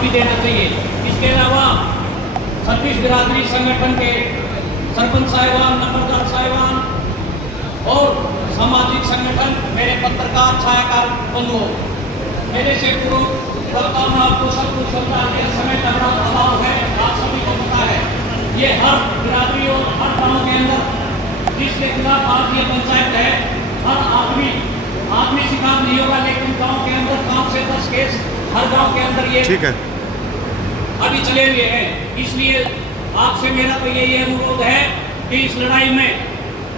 भी देना चाहिए। इसके अलावा छत्तीस बिरादरी संगठन के सरपंच साहिबान, नंबरदार साहिबान और सामाजिक संगठन, मेरे पत्रकार छायाकार बंधुओं, मेरे से पूर्व वक्ता में आपको सब कुछ समझा के समय का बड़ा अभाव है, आप सभी को पता है। ये हर बिरादरी और हर गाँव के अंदर जिसके खिलाफ आज ये पंचायत है, हर आदमी शिकार नहीं होगा, लेकिन गांव के अंदर 5 से 10 केस हर गांव के अंदर ये ठीक है अभी चले हुए हैं। इसलिए आपसे मेरा तो यही अनुरोध है कि इस लड़ाई में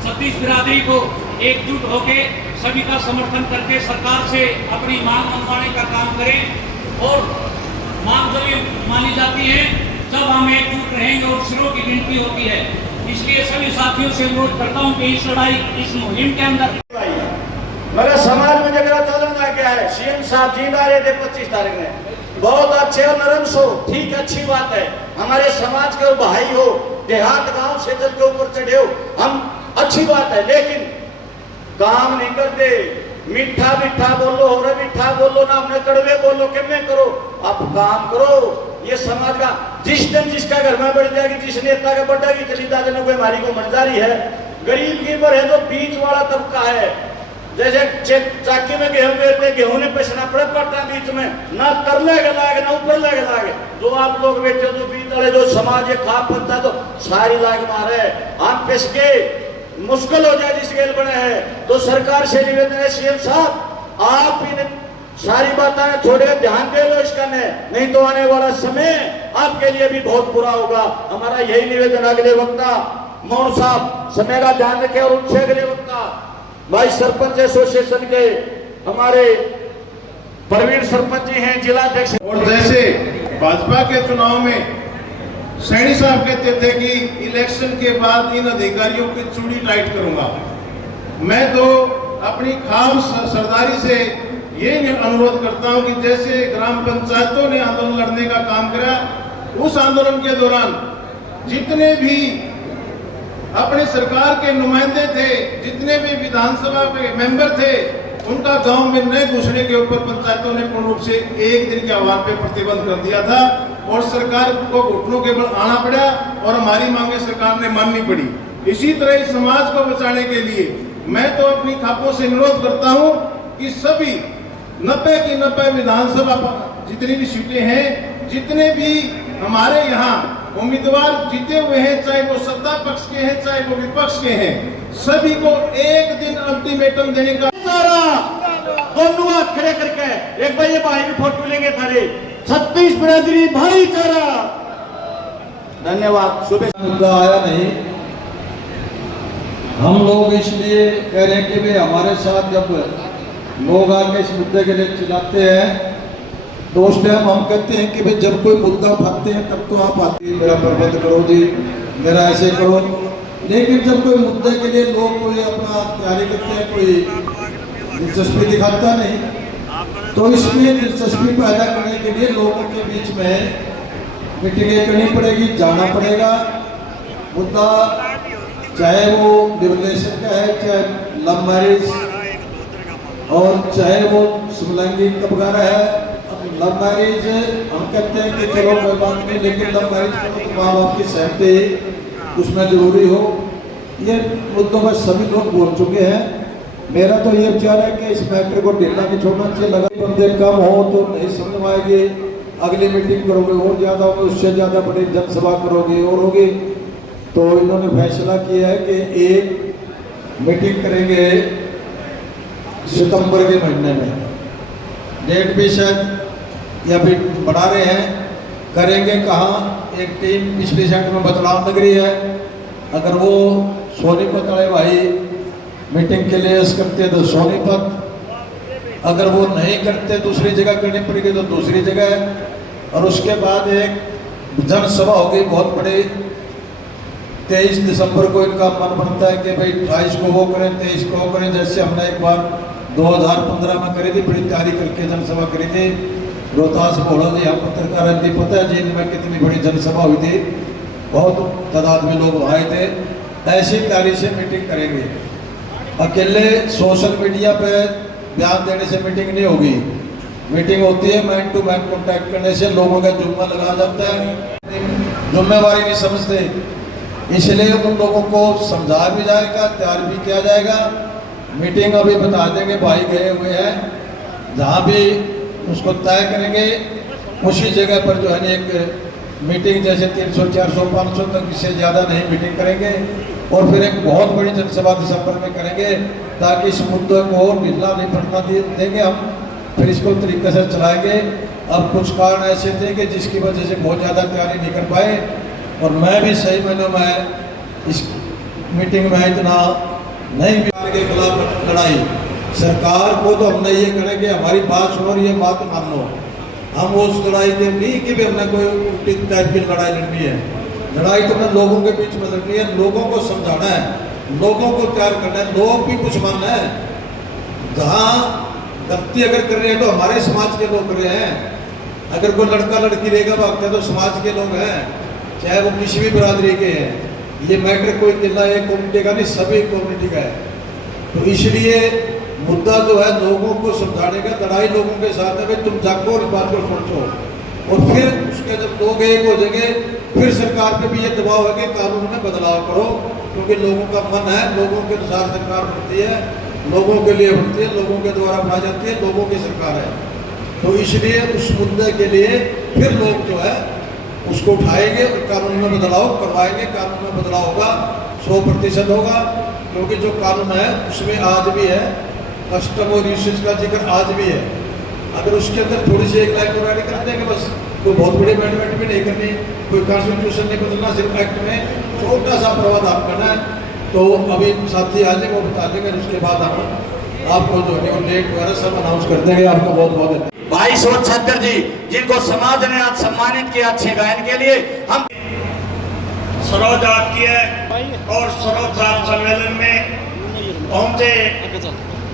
छत्तीस बिरादरी को एकजुट होकर सभी का समर्थन करके सरकार से अपनी मांग मनवाने का काम करें। और मांग जब ये मानी जाती है जब हम एकजुट रहेंगे और सिरों की गिनती होती है। इसलिए सभी साथियों से अनुरोध करता हूं कि इस लड़ाई, इस मुहिम के अंदर मेरे समाज में जगह चलना क्या है, सीएम साहब जी आ रहे थे 25 तारीख में, बहुत अच्छे और नरम सो, ठीक अच्छी बात है। हमारे समाज के भाई हो, देहात गांव से चल के ऊपर चढ़े हो, हम अच्छी बात है, लेकिन काम नहीं करते। मीठा मीठा बोलो, हो मीठा बोलो ना, हमने कड़वे बोलो कि मैं करो, आप काम करो। ये समाज का जिस दिन जिसका घर में बढ़ जाएगी, जिस नेता का बढ़ा की चली दादा ने कोई हमारी को मर्दारी है। गरीब की पर है जो बीच वाला तबका है, जैसे चाकी में गेहूं बेचते, गेहूं ने पिसना पड़ता है बीच में, ना कर लेगा लागे ना ऊपर लेगा लागे। जो आप लोग बेचे जो बीच वाले जो समाज ये खा पड़ता तो सारी लाग मारे, हम पिस के मुश्किल हो जाए जिस गेल बने हैं। तो सरकार से निवेदन है, सीएम साहब आप इन सारी बातें थोड़े ध्यान दे लो इसका, नहीं तो आने वाला समय आपके लिए भी बहुत बुरा होगा। हमारा यही निवेदन। अगले वक्ता मोहन साहब समय का ध्यान रखे और उनसे अगले वक्ता भाई सरपंच एसोसिएशन के हमारे प्रवीण सरपंच जी हैं, जिला अध्यक्ष। और जैसे भाजपा के चुनाव में सैनी साहब कहते थे कि इलेक्शन के बाद इन अधिकारियों की चूड़ी टाइट करूंगा, मैं तो अपनी खास सरदारी से ये अनुरोध करता हूं कि जैसे ग्राम पंचायतों ने आंदोलन लड़ने का काम किया, उस आंदोलन के दौरान जितने भी अपने सरकार के नुमाइंदे थे, जितने भी विधानसभा के मेंबर थे, उनका गांव में न घुसने के ऊपर पंचायतों ने पूर्ण रूप से एक दिन के आह्वान पे प्रतिबंध कर दिया था और सरकार को घुटनों के बल आना पड़ा और हमारी मांगे सरकार ने माननी पड़ी। इसी तरह इस समाज को बचाने के लिए मैं तो अपनी खापों से अनुरोध करता हूं कि सभी 90 की 90 विधानसभा जितनी भी सीटें हैं, जितने भी हमारे यहाँ उम्मीदवार जीते हुए हैं, चाहे वो सत्ता पक्ष के हैं चाहे वो विपक्ष के हैं, सभी को एक दिन अल्टीमेटम देने का दोनों हाथ खड़े करके एक भाई ये भाई भी फोटो लेंगे थारे छत्तीस बिरादरी भाईचारा। धन्यवाद। सुबह मुद्दा आया नहीं, हम लोग इसलिए कह रहे हैं कि भाई हमारे साथ जब लोग आके इस मुद्दे के लिए चिल्लाते हैं तो उस टाइम हम कहते हैं कि भाई जब कोई मुद्दा उठाते हैं तब तो आप आते हैं, मेरा प्रबंध करो जी, मेरा ऐसे करो। लेकिन जब कोई मुद्दे के लिए लोग कोई अपना तैयारी करते हैं, कोई दिलचस्पी दिखाता नहीं, तो इसमें दिलचस्पी पैदा करने के लिए लोगों के बीच में मीटिंगें करनी पड़ेगी, जाना पड़ेगा। मुद्दा चाहे वो डिवोलेशन का है, चाहे लव मैरिज और चाहे वो समलैंगिक वगैरह है। लव मैरिज हम कहते हैं कि चलो कोई बात नहीं, लेकिन लव मैरिज करो तो माँ बाप की सहमति उसमें जरूरी हो। ये मुद्दों पर सभी लोग बोल चुके हैं। मेरा तो ये विचार है कि इस मैटर को ढीला नहीं छोड़ना चाहिए। लगा बंदे कम हो तो नहीं समझ में आएगी, अगली मीटिंग करोगे और ज़्यादा होगी, उससे ज़्यादा बड़ी जनसभा करोगे और होगी। तो इन्होंने फैसला किया है कि एक मीटिंग करेंगे सितंबर के महीने में, डेट भी शायद या फिर बढ़ा रहे हैं, करेंगे कहाँ। एक टीम पिछली साइड में बदलाव नगरी है, अगर वो सोनीपत वाले भाई मीटिंग के लिए करते तो सोनीपत, अगर वो नहीं करते दूसरी जगह करनी पड़ेगी तो दूसरी जगह। और उसके बाद एक जनसभा होगी बहुत बड़ी, 23 दिसंबर को इनका मन बनता है कि भाई 28 को वो करें, 23 को वो करें। जैसे हमने एक बार 2015 में करी थी, बड़ी तैयारी करके जनसभा करी थी रोहतास बोलो जी, हम पत्रकार हैं, पता है जी में कितनी बड़ी जनसभा हुई थी, बहुत तादाद में लोग आए थे। ऐसी तैयारी से मीटिंग करेंगे, अकेले सोशल मीडिया पे बयान देने से मीटिंग नहीं होगी। मीटिंग होती है, मैन टू मैन कॉन्टैक्ट करने से लोगों का जुम्मा लगा जाता है, जिम्मेवारी नहीं समझते। इसलिए उन लोगों को समझाया भी जाएगा, तैयार भी किया जाएगा। मीटिंग अभी बता देंगे, भाई गए हुए हैं, जहाँ भी उसको तय करेंगे उसी जगह पर जो है ना एक मीटिंग जैसे 300, 400, 500 तक, इससे ज़्यादा नहीं मीटिंग करेंगे। और फिर एक बहुत बड़ी जनसभा दिसंबर में करेंगे, ताकि इस मुद्दे को ढीला नहीं पड़ना देंगे हम, फिर इसको तरीके से चलाएंगे। अब कुछ कारण ऐसे थे कि जिसकी वजह से बहुत ज़्यादा तैयारी नहीं कर पाए, और मैं भी सही मायनों में इस मीटिंग में इतना नहीं बिहार के खिलाफ लड़ाई। सरकार को तो हमने ये करें कि हमारी बात सुनो और ये बात मान लो। हम उस लड़ाई के नहीं कि भी हमने कोई उल्टी टाइप की लड़ाई लड़नी है। लड़ाई तो हमने लोगों के बीच में लड़नी है, लोगों को समझाना है, लोगों को तैयार करना है, लोग भी कुछ मानना है। जहाँ गलती अगर कर रहे हैं तो हमारे समाज के लोग कर रहे हैं, अगर कोई लड़का लड़की रहेगा भागता है तो समाज के लोग हैं, चाहे वो किसी भी बिरादरी के हैं। ये मैटर कोई जिला एक कम्युनिटी का नहीं, सभी कम्युनिटी का है। तो इसलिए मुद्दा जो है लोगों को समझाने का, लड़ाई लोगों के साथ है, भाई तुम जागो और इस बात को सोचो। और फिर उसके जब लोग एक हो जाएंगे, फिर सरकार पे भी ये दबाव है कि कानून में बदलाव करो, क्योंकि लोगों का मन है, लोगों के अनुसार सरकार बनती है, लोगों के लिए बनती है, लोगों के द्वारा बनाई जाती है, लोगों की सरकार है। तो इसलिए उस मुद्दे के लिए फिर लोग जो है उसको उठाएंगे और कानून में बदलाव करवाएंगे। कानून में बदलाव होगा, 100% होगा, क्योंकि जो कानून है उसमें आज भी है कस्टम और यूसेज का जिक्र आज भी है। अगर उसके अंदर थोड़ी सी एक लाइन ऐड कर देंगे, बस कोई बहुत बड़ी अमेंडमेंट भी नहीं करनी, कोई कॉन्स्टिट्यूशन नहीं बदलना, सिर्फ एक्ट में छोटा सा प्रावधान करना है। तो अभी साथी आ जाएंगे, वो बता देंगे, उसके बाद हम आपको जो है डेट वगैरह सब अनाउंस कर देंगे। आपको बहुत बहुत भाई सोच छत्तर जी, जिनको समाज ने आज सम्मानित किया अच्छे गायन के लिए, हम सर्वजातीय और सर्वधार सम्मेलन में पहुंचे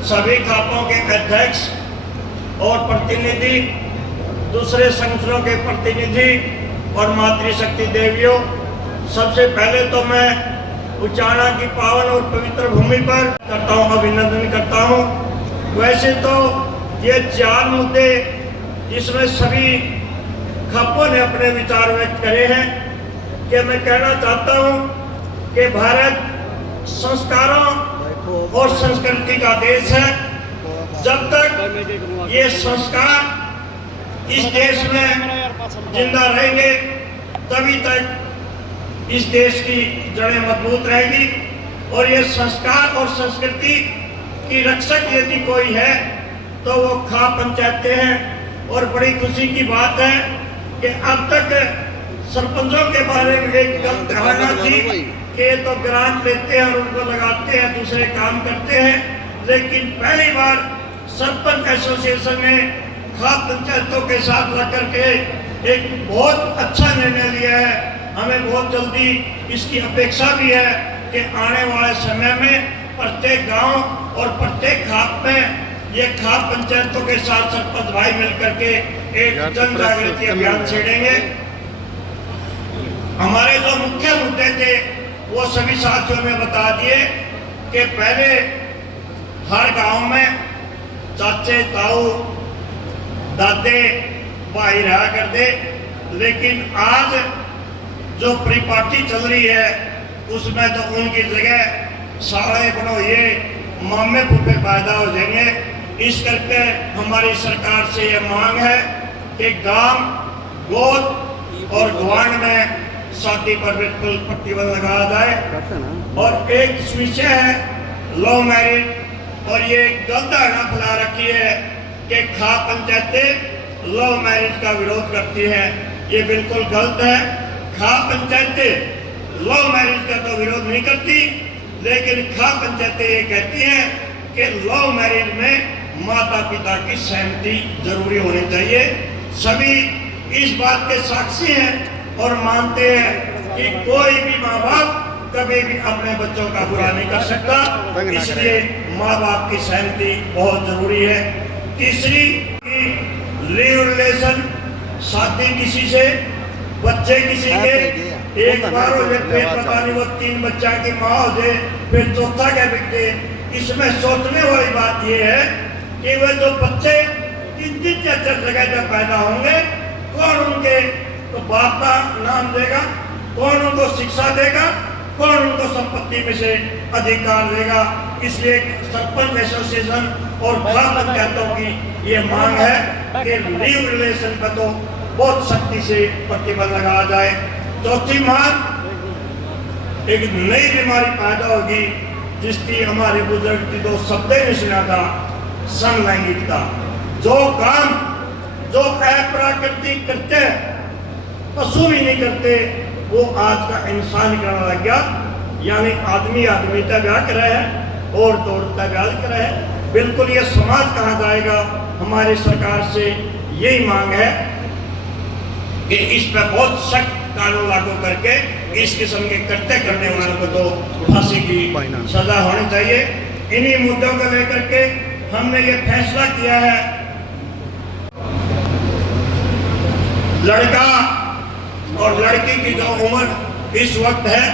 सभी खापों के अध्यक्ष और प्रतिनिधि, दूसरे संगठनों के प्रतिनिधि और मातृशक्ति देवियों, सबसे पहले तो मैं उचाना की पावन और पवित्र भूमि पर करता हूँ, अभिनंदन करता हूँ। वैसे तो ये 4 मुद्दे जिसमें सभी खापों ने अपने विचार व्यक्त करे हैं, कि मैं कहना चाहता हूँ कि भारत संस्कारों और संस्कृति का देश है। जब तक ये संस्कार इस देश में जिंदा रहेंगे, तभी तक इस देश की जड़ें मजबूत रहेगी। और ये संस्कार और संस्कृति की रक्षक यदि कोई है तो वो खाप पंचायतें हैं। और बड़ी खुशी की बात है कि अब तक सरपंचों के बारे में एक गलत धारणा थी कि ये तो ग्रांट लेते हैं और उनको लगाते हैं, दूसरे काम करते हैं। लेकिन पहली बार सरपंच एसोसिएशन ने खाप पंचायतों के साथ लग करके एक बहुत अच्छा निर्णय लिया है। हमें बहुत जल्दी इसकी अपेक्षा भी है कि आने वाले समय में प्रत्येक गांव और प्रत्येक खाप में ये खाप पंचायतों के साथ सरपंच भाई मिलकर के एक जन जागृति अभियान छेड़ेंगे। हमारे जो मुख्य मुद्दे थे वो सभी साथियों ने बता दिए कि पहले हर गांव में चाचे, ताऊ, दादे, भाई रहा करते, लेकिन आज जो परिपाटी चल रही है उसमें तो उनकी जगह सारे बनोए मामे फूफे पैदा हो जाएंगे। इस करके हमारी सरकार से यह मांग है कि गांव, गोद और गवांड में शादी पर बिल्कुल प्रतिबंध लगाया जाए। और एक विषय है लव मैरिज, और ये गलत धारणा फैला रखी है कि खाप पंचायतें लव मैरिज का विरोध करती हैं। ये बिल्कुल गलत है। खाप पंचायतें लव मैरिज का तो विरोध नहीं करती, लेकिन खाप पंचायतें ये कहती हैं कि लव मैरिज में माता पिता की सहमति जरूरी होनी चाहिए। सभी इस बात के साक्षी हैं और मानते हैं कि कोई भी माँ बाप कभी भी अपने बच्चों का बुरा नहीं कर सकता, इसलिए माँ बाप की सहमति बहुत जरूरी है। तीसरी, लिव रिलेशन, शादी किसी से, बच्चे किसी के, एक बार हो जाए फिर पता नहीं वो 3 बच्चा की माँ हो जाए, फिर चौथा क्या बिकते। इसमें सोचने वाली बात यह है कि वे जो बच्चे तीन तीन चार चार जगह जब पैदा होंगे, कौन उनके तो बाप का नाम देगा, कौन उनको शिक्षा देगा, कौन उनको संपत्ति में से अधिकार देगा। इसलिए सरपंच एसोसिएशन और ग्राम पंचायतों की ये मांग है कि लीव रिलेशन पर तो बहुत सख्ती से प्रतिबंध लगाया जाए। चौथी मांग, एक नई बीमारी पैदा होगी जिसकी हमारे बुजुर्ग की तो शब्द ने सुना था, समलैंगिकता। जो काम जो अप्राकृतिक करते हैं, पशु भी नहीं करते, वो आज का इंसान करने लग गया। यानी आदमी आदमी का ब्याह कर रहे हैं, औरत औरत का ब्याह कर रहे हैं। बिल्कुल ये समाज कहाँ जाएगा। हमारी सरकार से यही मांग है कि इस पर बहुत सख्त कानून लागू करके इस किस्म के कृत्य करने वालों को तो फांसी की सजा होनी चाहिए। इन्हीं मुद्दों को लेकर के हमने ये फैसला किया है, लड़का और लड़की की जो उम्र इस वक्त है,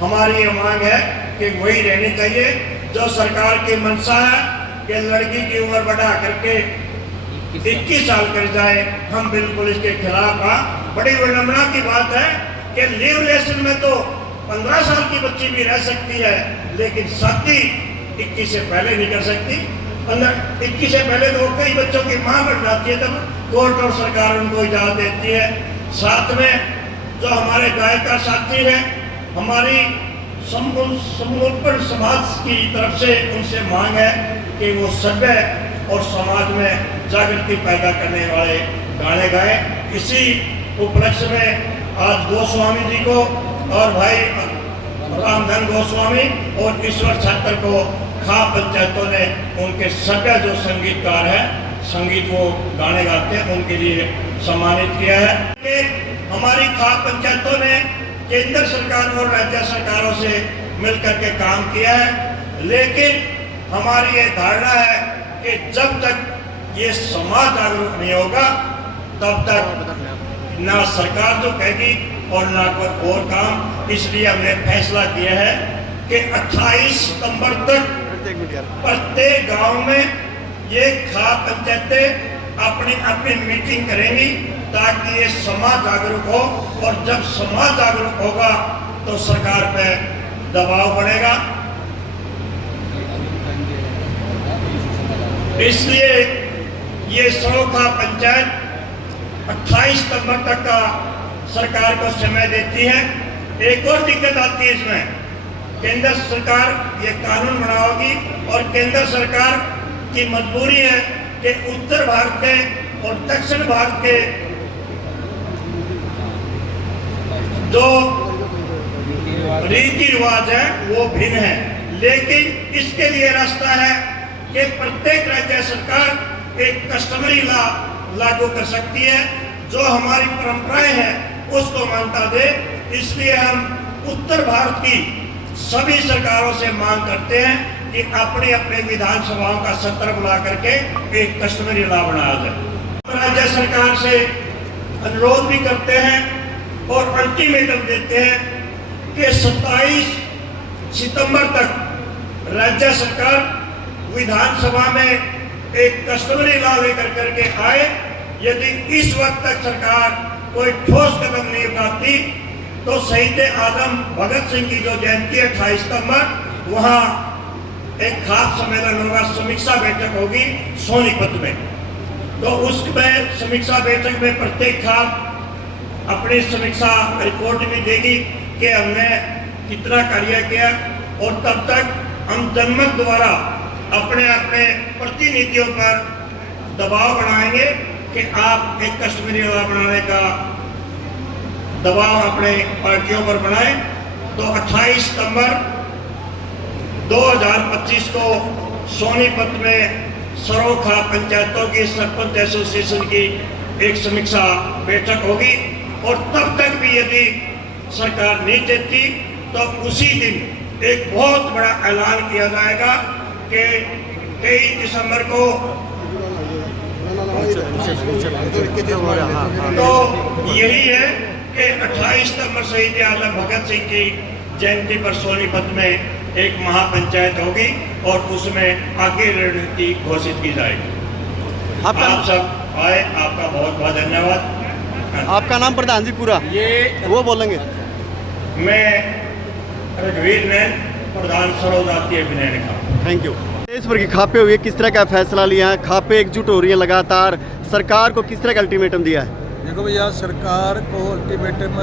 हमारी ये मांग है कि वही रहनी चाहिए जो सरकार की मंशा है कि लड़की की उम्र बढ़ा करके 21 साल कर जाए। हम बिल्कुल इसके खिलाफ हैं। बड़ी विडंबना की बात है कि लीव रिलेशन में तो 15 साल की बच्ची भी रह सकती है, लेकिन शादी 21 से पहले नहीं कर सकती। 21 से पहले तो कई बच्चों की मां बन जाती है, तब कोर्ट और सरकार उनको इजाजत देती है। साथ में जो हमारे गायकार साथी हैं, हमारी समूल समाज की तरफ से उनसे मांग है कि वो सभ्य और समाज में जागृति पैदा करने वाले गाने गाएं। इसी उपलक्ष्य में आज गोस्वामी जी को और भाई रामधन गोस्वामी और ईश्वर छात्र को खाप पंचायतों ने उनके सभ्य जो संगीतकार है, संगीत वो गाने गाते हैं, उनके लिए सम्मानित किया है। कि हमारी खाप पंचायतों ने केंद्र सरकार और राज्य सरकारों से मिलकर के काम किया है, लेकिन हमारी ये धारणा है कि जब तक ये समाज जागरूक नहीं होगा तब तक ना सरकार जो कहेगी और ना कोई और काम। इसलिए हमने फैसला किया है कि 28 सितंबर तक प्रत्येक गांव में ये खाप पंचायतें अपनी अपनी मीटिंग करेंगी ताकि ये समाज जागरूक हो, और जब समाज जागरूक होगा तो सरकार पे दबाव बढ़ेगा। इसलिए ये सरोखा पंचायत 28 सितंबर तक का सरकार को समय देती है। एक और दिक्कत आती है इसमें, केंद्र सरकार ये कानून बनाओगी और केंद्र सरकार की मजबूरी है कि उत्तर भारत के और दक्षिण भारत के जो रीति रिवाज है वो भिन्न है, लेकिन इसके लिए रास्ता है कि प्रत्येक राज्य सरकार एक कस्टमरी लॉ लागू कर सकती है जो हमारी परंपराएं हैं उसको मान्यता दे। इसलिए हम उत्तर भारत की सभी सरकारों से मांग करते हैं कि अपने अपने विधानसभाओं का सत्र बुला करके एक कस्टमरी लॉ बनाया जाए। राज्य सरकार से अनुरोध भी करते हैं और अल्टीमेटम देते हैं कि 27 सितंबर तक राज्य सरकार विधानसभा में एक कस्टमरी लॉ लेकर करके आए। यदि इस वक्त तक सरकार कोई ठोस कदम नहीं उठाती तो शहीद आजम भगत सिंह की जो जयंती है 28 सितंबर, वहाँ एक खास सम्मेलन होगा, समीक्षा बैठक होगी सोनीपत में। तो उसमें समीक्षा बैठक में प्रत्येक खास अपनी समीक्षा रिपोर्ट भी देगी कि हमने कितना कार्य किया, और तब तक हम जनमत द्वारा अपने अपने प्रतिनिधियों पर दबाव बनाएंगे कि आप एक कश्मीरी लॉ बनाने का दबाव अपने पार्टियों पर बनाएं। तो 28 सितंबर 2025 को सोनीपत में सरोखा पंचायतों की सरपंच एसोसिएशन की एक समीक्षा बैठक होगी, और तब तक भी यदि सरकार नहीं देती तो उसी दिन एक बहुत बड़ा ऐलान किया जाएगा कि 23 दिसंबर को तो यही है कि 28 सितंबर शहीद आजम भगत सिंह की जयंती पर सोनीपत में एक महापंचायत होगी और उसमें आगे रणनीति घोषित की जाएगी। आपका आप सब आए, आपका बहुत बहुत धन्यवाद। आपका नाम प्रधान जी पूरा ये वो बोलेंगे। मैं रघुवीर नैन, प्रधान सर्वजातीय विनय का। Thank you. देश भर की खापे हुई है, किस तरह का फैसला लिया है? खापे एकजुट हो रही है लगातार, सरकार को किस तरह का अल्टीमेटम दिया है? देखो भैया, सरकार को अल्टीमेटम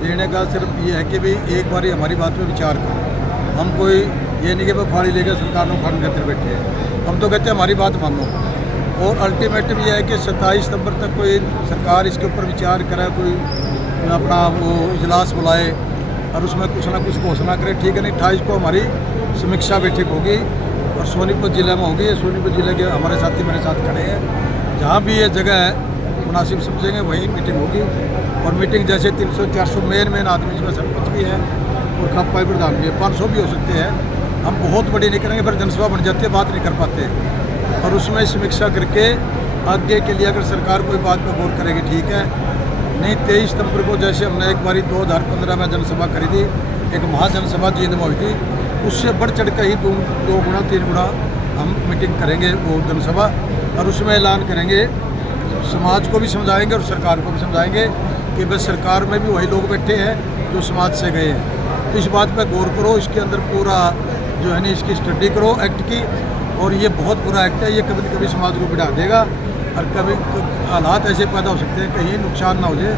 देने का सिर्फ ये है कि भाई एक बार हमारी बात पे विचार करो। हम कोई ये नहीं कि भाई फाड़ी लेकर सरकार को फाड़ करते बैठे हैं। हम तो कहते हैं हमारी बात मानो। और अल्टीमेटम ये है कि 27 सितंबर तक कोई सरकार इसके ऊपर विचार करे, कोई अपना वो इजलास बुलाए और उसमें कुछ ना कुछ घोषणा करे, ठीक है। नहीं 28 को हमारी समीक्षा बैठक होगी और सोनीपत ज़िले में होगी। सोनीपत ज़िले के हमारे साथी मेरे साथ खड़े हैं, जहाँ भी ये जगह है मुनासिब समझेंगे वहीं मीटिंग होगी। और मीटिंग जैसे 300-400 मेन आदमी जिसमें सरपंच भी है और खापाई प्रधान भी है, 500 भी हो सकते हैं। हम बहुत बड़ी नहीं करेंगे, फिर जनसभा बन जाती है, बात नहीं कर पाते। और उसमें समीक्षा करके आगे के लिए अगर सरकार कोई बात पर गौर करेगी ठीक है। नहीं 23 सितंबर को जैसे हमने एक बारी 2015 में जनसभा करी थी, एक महाजनसभा जींद में हुई थी, उससे बढ़ चढ़ कर ही 2 गुना 3 गुना हम मीटिंग करेंगे वो जनसभा। और उसमें ऐलान करेंगे, समाज को भी समझाएंगे और सरकार को भी समझाएंगे कि बस सरकार में भी वही लोग बैठे हैं जो समाज से गए हैं। तो इस बात पर गौर करो, इसके अंदर पूरा जो है ना इसकी स्टडी करो एक्ट की। और ये बहुत बुरा एक्ट है, ये कभी न कभी समाज को बिठा देगा और कभी हालात ऐसे पैदा हो सकते हैं कहीं नुकसान ना हो जाए,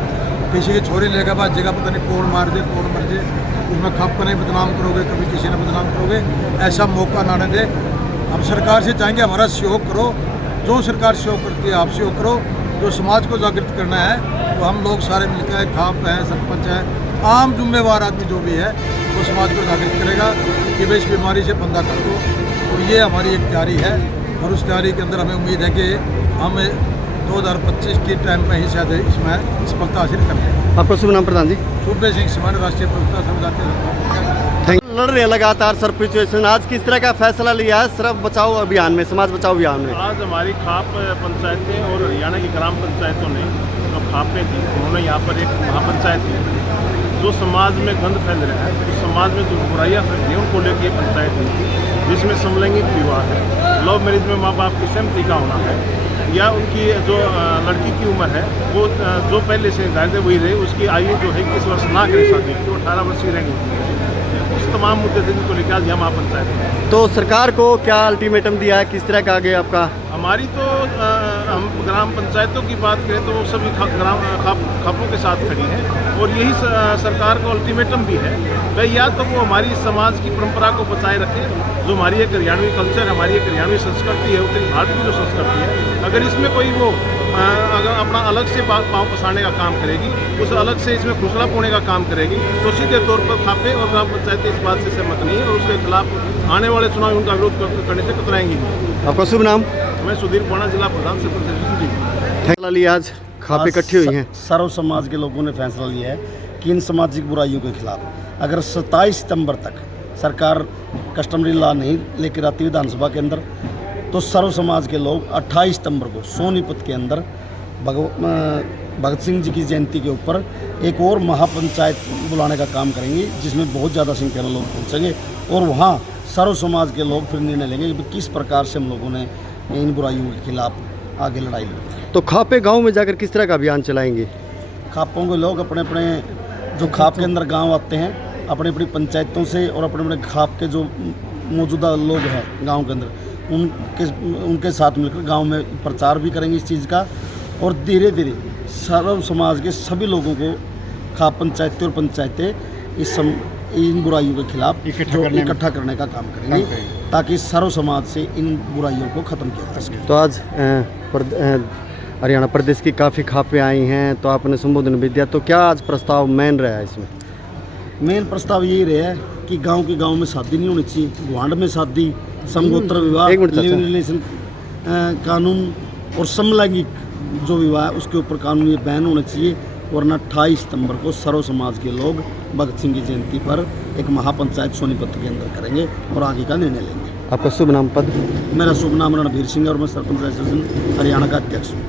किसी की छोरी लेकर बाद जगह पता नहीं कौन मार दे कौन मर जाए, उसमें खप नहीं बदनाम करोगे, कभी किसी ने बदनाम करोगे, ऐसा मौका ना दे। हम सरकार से चाहेंगे हमारा सहयोग करो, जो सरकार सहयोग करती है आप सहयोग करो। जो समाज को जागृत करना है वो हम लोग सारे मिलकर खाप हैं, सरपंच है, आम जिम्मेवार आदमी जो भी है वो समाज को जागृत करेगा कि भाई इस बीमारी से बंदा कर दो। तो ये हमारी एक तैयारी है और उस तैयारी के अंदर हमें उम्मीद है कि हम 2025 के टाइम में ही शायद इसमें सफलता हासिल कर लें। आपका शुभ नाम प्रधान जी? सूबे सिंह सिमान, राष्ट्रीय प्रवक्ता सर्वजातीय। लड़ रहे हैं लगातार सरपंच, आज किस तरह का फैसला लिया है सर्व बचाओ अभियान में, समाज बचाओ अभियान में? आज हमारी खाप पंचायतें और हरियाणा की ग्राम पंचायतों ने जो खापें थी, उन्होंने यहाँ पर एक महापंचायत की। जो समाज में गंद फैल रहा है, जो समाज में जो बुराइयाँ फैल रही हैं उनको लेकर पंचायत हुई, जिसमें समलैंगिक विवाह है, लव मैरिज में माँ बाप की सहमति का होना है, या उनकी जो लड़की की उम्र है वो जो पहले से निर्धारित वही रहे, उसकी आयु जो है 21 वर्ष ना करे शादी, तो 18 वर्ष ही रहेंगे। उस तमाम मुद्दे थे जिनको लेकर आज यहाँ महापंचायत है। तो सरकार को क्या अल्टीमेटम दिया है, किस तरह का आगे आपका? हमारी तो हम ग्राम पंचायतों की बात करें तो वो सभी खापों के साथ खड़ी हैं और यही सरकार को अल्टीमेटम भी है भाई, या तो वो हमारी समाज की परंपरा को बचाए रखें, जो हमारी एक हरियाणवी कल्चर, हमारी एक हरियाणवी संस्कृति है, उत्तर भारत की जो संस्कृति है, अगर इसमें कोई वो अगर अपना अलग से पाँव पसारने का काम करेगी, उस अलग से इसमें खुसला पोने का काम करेगी, तो सीधे तौर पर खापे और ग्राम पंचायतें इस बात से सहमत नहीं है और उसके खिलाफ आने वाले चुनाव उनका विरोध करने से कतराएंगी नहीं। आपका शुभ नाम? मैं सुधीर पाणा, जिला प्रधान सरपंच जी। फैसला लिया आज खापे इकट्ठी हुई हैं, सर्व समाज के लोगों ने फैसला लिया है कि इन सामाजिक बुराइयों के खिलाफ अगर 27 सितंबर तक सरकार कस्टमरी लॉ नहीं लेकर आती विधानसभा के अंदर, तो सर्व समाज के लोग 28 सितंबर को सोनीपत के अंदर भगत सिंह जी की जयंती के ऊपर एक और महापंचायत बुलाने का काम करेंगे, जिसमें बहुत ज़्यादा संख्या में लोग पहुँचेंगे और वहाँ सर्व समाज के लोग फिर निर्णय लेंगे कि किस प्रकार से हम लोगों ने इन बुराइयों के खिलाफ आगे लड़ाई लड़ती है। तो खापे गांव में जाकर किस तरह का अभियान चलाएंगे? खापों के लोग अपने अपने जो खाप के अंदर गांव आते हैं, अपनी अपनी पंचायतों से और अपने अपने खाप के जो मौजूदा लोग हैं गांव के अंदर, उनके साथ मिलकर गांव में प्रचार भी करेंगे इस चीज़ का और धीरे धीरे सर्व समाज के सभी लोगों को खाप पंचायतें और पंचायतें इन बुराइयों के खिलाफ इकट्ठा करने का काम करेंगे ताकि सर्व समाज से इन बुराइयों को ख़त्म किया जा सके। तो आज हरियाणा प्रदेश की काफ़ी खापें आई हैं, तो आपने संबोधन भी दिया, तो क्या आज प्रस्ताव मेन रहा है इसमें? मेन प्रस्ताव यही रहा है कि गांव में शादी नहीं होनी चाहिए, गुआंढ में शादी, समगोत्र विवाह, लिविंग रिलेशन कानून और समलैंगिक जो विवाह है उसके ऊपर कानून ये बैन होना चाहिए, वरना 28 सितंबर को सर्व समाज के लोग भगत सिंह की जयंती पर एक महापंचायत सोनीपत के अंदर करेंगे और आगे का निर्णय लेंगे। आपका शुभ नाम पद? मेरा शुभ नाम रणबीर सिंह और मैं सरपंच एसोसिएशन हरियाणा का अध्यक्ष हूँ।